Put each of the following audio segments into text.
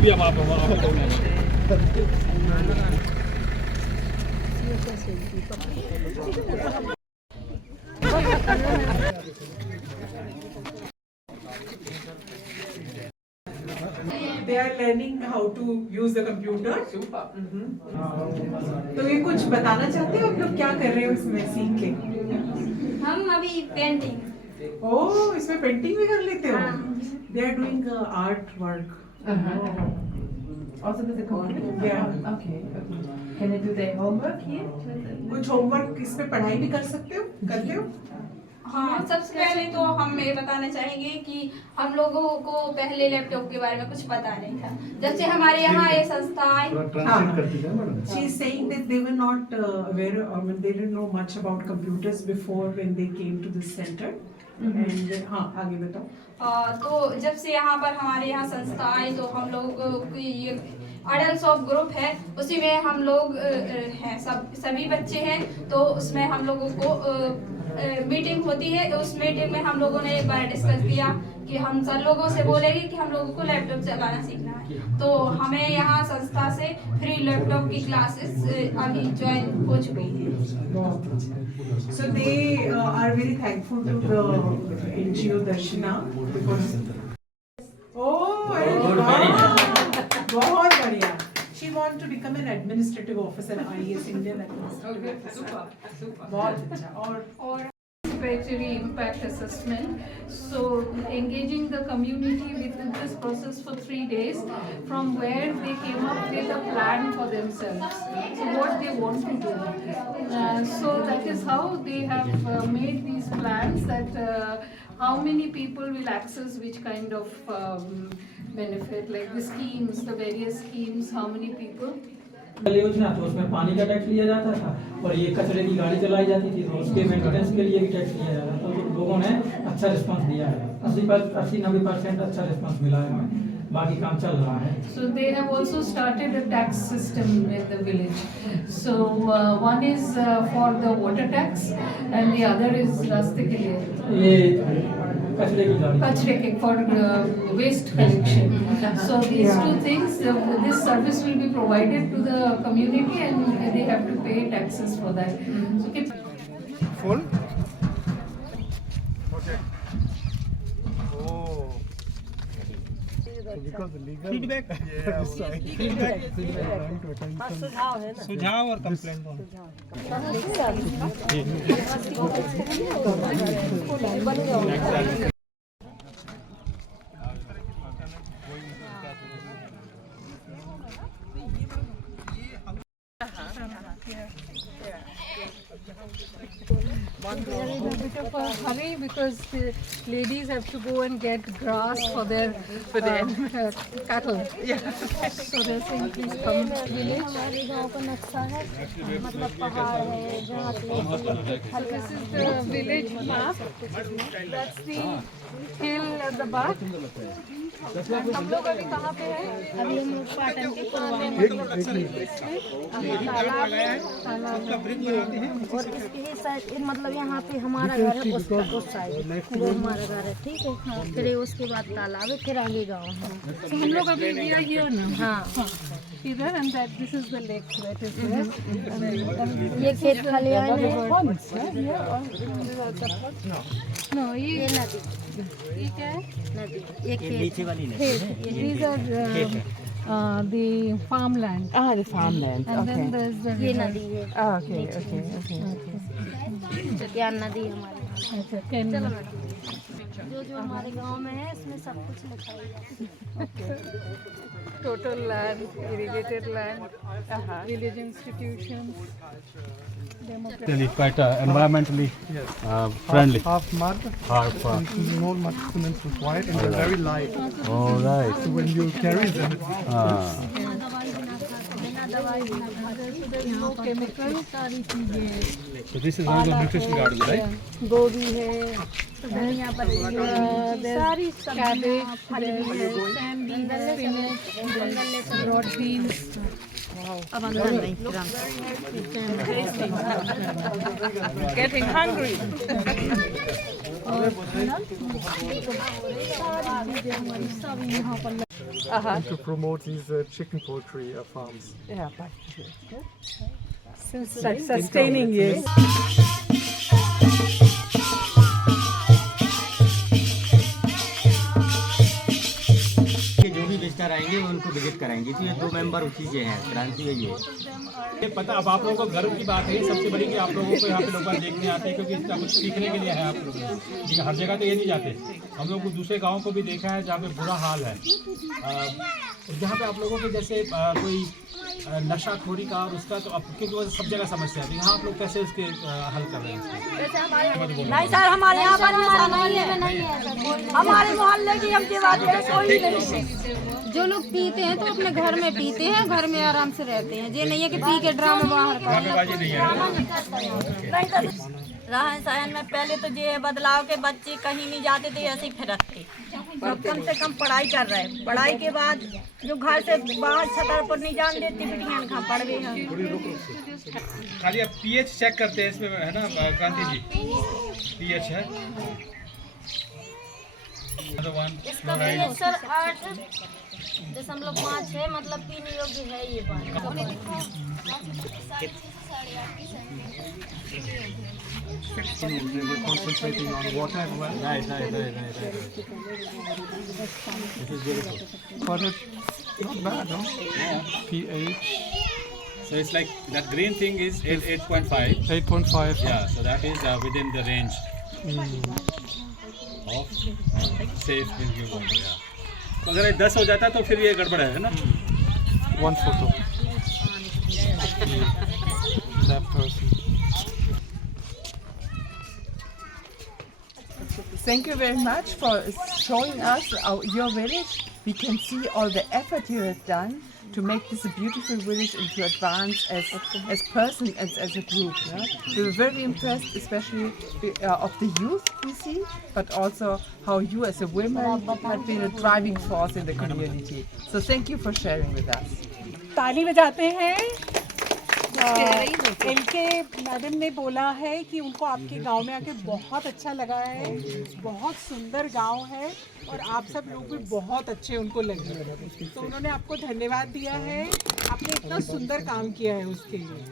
भी अब आप They are learning how to use the computer. तो ये कुछ बताना चाहते हो आप लोग क्या कर रहे हो इसमें सीख के? हम अभी पेंटिंग। ओह, इसमें पेंटिंग भी कर लेते हो? हाँ। They are doing art work. Also with the computer? Yeah. Okay. Can they do their homework here? कुछ होमवर्क इसमें पढ़ाई भी कर सकते हो? करते हो? हाँ, सबसे पहले तो हम ये बताना चाहेंगे कि हम लोगों को पहले लैपटॉप के बारे में कुछ पता नहीं था। जब से हमारे यहाँ ये संस्था आई। She is saying that they were not aware, I mean, they didn't know much about computers before when they came to this center. And हाँ, आगे बताओ। तो जब से यहाँ पर हमारे यहाँ संस्था आई तो हम लोग की ये अडल्ट ऑफ ग्रुप है, उसी में हम लोग हैं, सभी बच्चे हैं। तो उसमें हम लोगों को मीटिंग होती है। उस मीटिंग में हम लोगों ने एक बार डिस्कस किया कि हम सब लोगों से बोलेंगे कि हम लोगों को लैपटॉप चलाना सीखना है। तो हमें यहाँ संस्था से फ्री लैपटॉप की क्लासेस अभी ज्वाइन हो चुकी है। So they are very thankful to the NGO Darshana because बहुत बढ़िया। She want to become an administrative officer, IAS Indian administrative officer. super. बहुत अच्छा। और Participatory impact assessment. So engaging the community within this process for 3 days, from where they came up with a plan for themselves. So what they want to do. So that is how they have made these plans. That how many people will access which kind of benefit, like the schemes, the various schemes. How many people. योजना तो उसमें पानी का टैक्स लिया जाता था और ये कचरे की गाड़ी चलाई जाती थी, तो उसके मेंटेनेंस के लिए भी टैक्स लिया जाता था। तो लोगों ने अच्छा रिस्पांस दिया है, 80-90% अच्छा रिस्पांस मिला है हमें, बाकी काम चल रहा है। So they have also started a tax system in the village. So one is for the water tax and the other is रास्ते के लिए। ये कचरे की गाड़ी। कचरे के for waste collection. So these two things, this service will be provided to the community and they have to pay taxes for that. So it's full. Okay. Oh. Because the legal feedback. Yeah. Feedback. सुझाव और कंप्लेंट दोनों। They're in a bit of a hurry because the ladies have to go and get grass for their cattle. Yeah. So they're saying please come to the village. हमारे गांव का नक्शा है, मतलब पहाड़ है जहाँ से This is the village map. That's the hill at the back. हम लोग अभी कहाँ पे हैं? अभी हम लोग पाटन के पुराने तालाब है और इसके साइड मतलब यहाँ पे हमारा घर है, उस साइड वो हमारा घर है, ठीक है। फिर उसके बाद तालाब है, फिर आगे गाँव है। So हम लोग अभी we are here now. हाँ, Either and that this is the lake that is there. ये खेत खलिहान है। No, ये नदी, ये क्या है? नदी ये खेत। These are the farmland. Ah, the farmland. And then Okay. there's the ये river. नदी है, Ah, okay. क्या नदी हमारे अच्छा, Kenyan. जो हमारे गांव में है इसमें सब कुछ लिखा है। Total land, irrigated land, village institutions, Really quite environmentally friendly. Half mud, Half. no mud cement required, and they're very light. All right. So when you carry them, there's no chemical, सारी चीजें। So this is also nutrition garden, right? गोभी है, धनिया पत्ती है, सारी cabbage, spinach, broad beans. अब अंदर नहीं, Getting hungry. To promote these chicken poultry farms. Yeah, but sustaining, yes. जो भी विजिटर आएंगे उनको विजिट कराएंगे। तो ये 2 मेंबर उसी से हैं, क्रांति है ये पता अब आप लोगों को गर्व की बात है सबसे बड़ी कि आप लोगों को यहाँ पे लोग देखने आते हैं, क्योंकि इसका कुछ सीखने के लिए है आप लोग। ठीक है, हर जगह तो ये नहीं जाते। हम लोग दूसरे गाँव को भी देखा है जहाँ पे बुरा हाल है, जहाँ पे आप लोगों के जैसे कोई नशाखोरी का और उसका, तो अब क्योंकि वो सब जगह समस्या है, यहाँ आप लोग कैसे इसके हल कर रहे हैं? नहीं सर, हमारे यहाँ पर हमारे मोहल्ले की हमसे बात करें कोई नहीं। जो लोग पीते हैं तो अपने घर में पीते हैं, घर में आराम से रहते हैं। ये नहीं है कि पी के ड्रामा बाहर रहन सहन में पहले तो ये बदलाव के बच्चे कहीं नहीं जाते थे, ऐसे ही फिरकते। अब कम से कम पढ़ाई कर रहे हैं। पढ़ाई के बाद जो घर से बाहर छतर पर नहीं जान देती बिटियां कहाँ पढ़ गए हैं। खाली आप पीएच चेक करते हैं इसमें, है ना क्रांति जी? पीएच है इसका पीएच सर 8.5 है, मतलब पीने योग्य है ये पानी। Concentrating on water as well. Right. But it's not bad, no? pH So it's like that green thing is 8.5. 8.5. Yeah, so that is within the range of safe drinking water. Yeah. तो अगर ये 10 हो जाता तो फिर ये गड़बड़ है ना? One photo. That person. Thank you very much for showing us your village. We can see all the effort you have done to make this a beautiful village and to advance as person, as a group. Yeah? We were very impressed, especially of the youth we see, but also how you as a woman have been a driving force in the community. So thank you for sharing with us. ताली बजाते हैं। LK madam ने बोला है कि उनको आपके गांव में आके बहुत अच्छा लगा है, बहुत सुंदर गांव है और आप सब लोग भी बहुत अच्छे उनको लगे। तो उन्होंने आपको धन्यवाद दिया है, आपने इतना सुंदर काम किया है उसके लिए।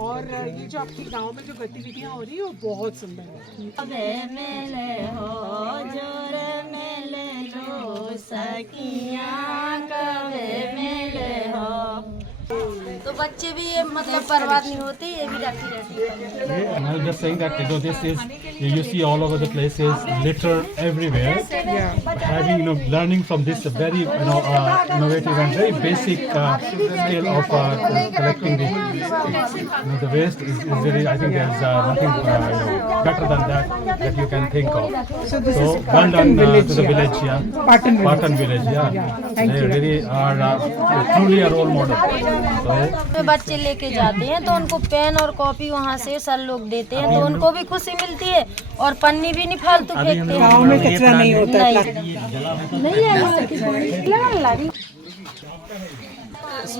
और ये जो आपके गांव में जो गतिविधियां हो रही है वो बहुत सुंदर है। तो बच्चे भी ये मतलब बर्बाद नहीं होते, ये भी रखी रहती है। And I'm just saying that this is, you see all over the places, litter everywhere. Having, learning from this very, innovative and very basic skill of collecting the waste is very. I think there's nothing better than that you can think of. So this is well done to the village, Patan village, They really are truly a role model. में बच्चे लेके जाते हैं तो उनको पेन और कॉपी वहाँ से सर लोग देते हैं, तो उनको भी खुशी मिलती है और पन्नी भी नहीं फालतू फेंकते हैं। गाँव में कचरा नहीं होता है।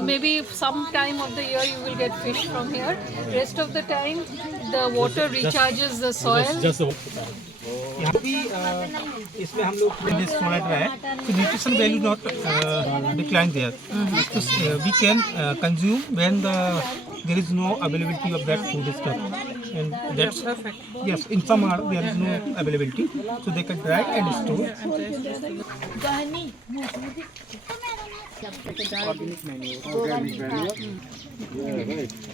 Maybe some time of the year you will get fish from here. Rest of the time the water recharges the soil. यहाँ भी इसमें हम लोग मॉनिटर है तो nutrition value not decline there, we can consume when there is no availability of that food stuff, and that's yes, in summer there is no availability, so they can dry and store. Organic manure.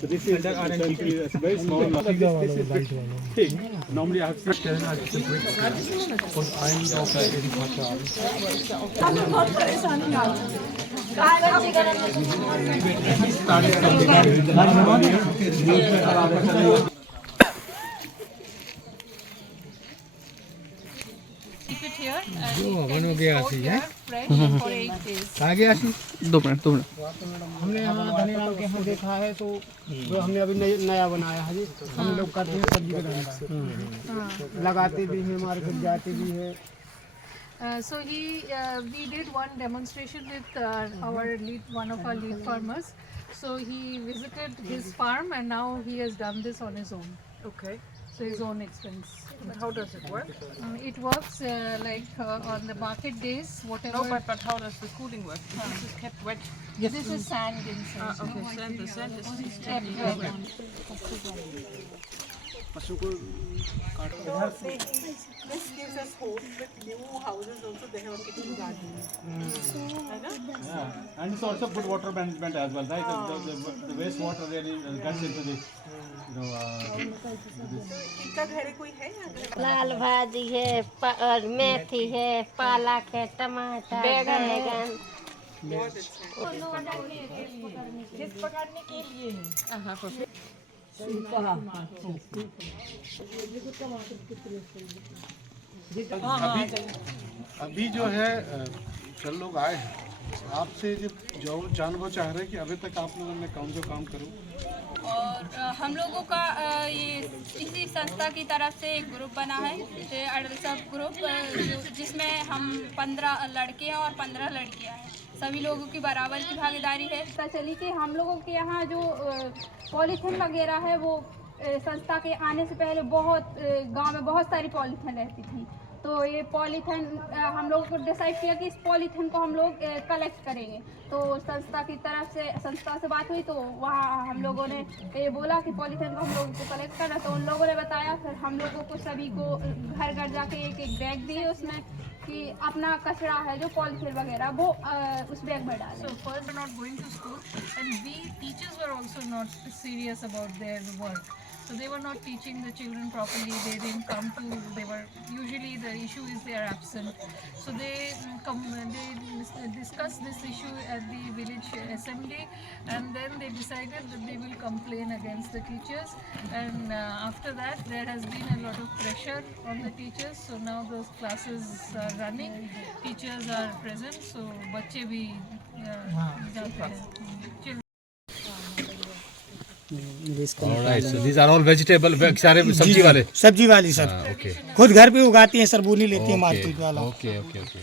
So this is it's very small. This is the thing. Normally I have seen Und einen auf der Ediportal. Keep it here and बनो गया सी है fresh for 8 days. आ गया सी 2 मिनट हमने यहाँ धनियाल के यहाँ देखा है तो जो हमने अभी नया बनाया है जी, हम लोग करते हैं सब्जी का धंधा, लगाते भी हैं, मार्केट जाते भी हैं। So we did one demonstration with one of our lead farmers. So he visited his farm and now he has done this on his own. Okay. so his own expense. But how does it work? It works like on the market days, whatever. No, but how does the cooling work? This is kept wet. This is sand inside. Okay, sand. The sand is Kept kept wet. पशु को This gives us hope with new houses also they have a kitchen garden. है ना? Yeah, and it's also good water management as well, right? The wastewater really gets into the, इनका घर कोई है यहाँ घर? लाल भाजी है और मेथी है, पालक है, टमाटर, बैगन। बहुत अच्छा है। किस पकाने के लिए है? अभी जो है कल लोग आए हैं आपसे जो जानना चाह रहे हैं कि अभी तक आप लोगों ने कौन सा काम करो। और हम लोगों का ये इसी संस्था की तरफ से एक ग्रुप बना है, अडल सब ग्रुप, जिसमें हम 15 लड़के हैं और 15 लड़कियां हैं। सभी लोगों की बराबर की भागीदारी है। पता चली कि हम लोगों के यहाँ जो पॉलीथीन वगैरह है वो संस्था के आने से पहले बहुत गांव में बहुत सारी पॉलीथीन रहती थी। तो ये पॉलीथीन हम लोगों को डिसाइड किया कि इस पॉलीथीन को हम लोग कलेक्ट करेंगे। तो संस्था की तरफ से संस्था से बात हुई तो वहाँ हम लोगों ने ये बोला कि पॉलीथीन को हम लोगों को कलेक्ट करना। तो उन लोगों ने बताया, फिर हम लोगों को सभी को घर घर जाके एक एक बैग दिए उसमें कि अपना कचरा है जो पॉलीथीन वगैरह वो उस बैग में डालें। So first we're not going to school, and we teachers were also not serious about their work. So they were not teaching the children properly. They didn't come to. They were usually the issue is they are absent. So they discussed this issue at the village assembly, and then they decided that they will complain against the teachers. And after that, there has been a lot of pressure on the teachers. So now those classes are running. Teachers are present. So बच्चे भी जाते हैं. Children. Alright, so these are all vegetable, सारे सब्जी वाले। सब्जी वाली sir. Okay. खुद घर पे उगाती हैं सर, वो नहीं लेती है मार्केट वाला। Okay okay okay.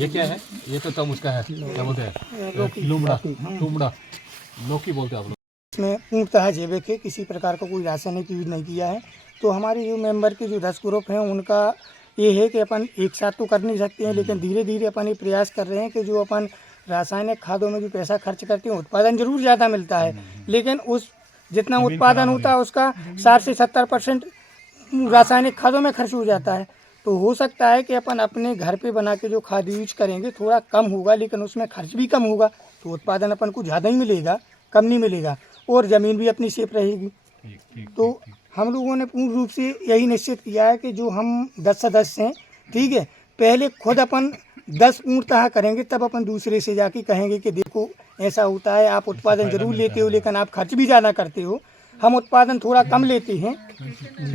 ये क्या है? ये तो तम उसका है, क्या बोलते हैं? लुमड़ा, लौकी बोलते हैं आप लोग। इसमें पूर्णतः जैविक है, किसी प्रकार का कोई रासायनिक यूज नहीं किया है। तो हमारे जो मेंबर के जो 10 ग्रुप हैं उनका ये है कि अपन एक साथ तो कर नहीं सकते हैं, लेकिन धीरे धीरे अपन ये प्रयास कर रहे हैं कि जो अपन रासायनिक खादों में जो पैसा खर्च करते हैं उत्पादन जरूर ज़्यादा मिलता है, लेकिन उस जितना उत्पादन होता है उसका 60 से 70% रासायनिक खादों में खर्च हो जाता है। तो हो सकता है कि अपन अपने घर पे बना के जो खाद यूज करेंगे थोड़ा कम होगा, लेकिन उसमें खर्च भी कम होगा, तो उत्पादन अपन को ज़्यादा ही मिलेगा, कम नहीं मिलेगा, और ज़मीन भी अपनी सेफ रहेगी। तो हम लोगों ने पूर्ण रूप से यही निश्चित किया है कि जो हम 10 सदस्य हैं, ठीक है, पहले खुद अपन 10 पूर्णतः करेंगे, तब अपन दूसरे से जाके कहेंगे कि देखो ऐसा होता है, आप उत्पादन जरूर लेते हो लेकिन आप खर्च भी ज़्यादा करते हो, हम उत्पादन थोड़ा कम लेते हैं।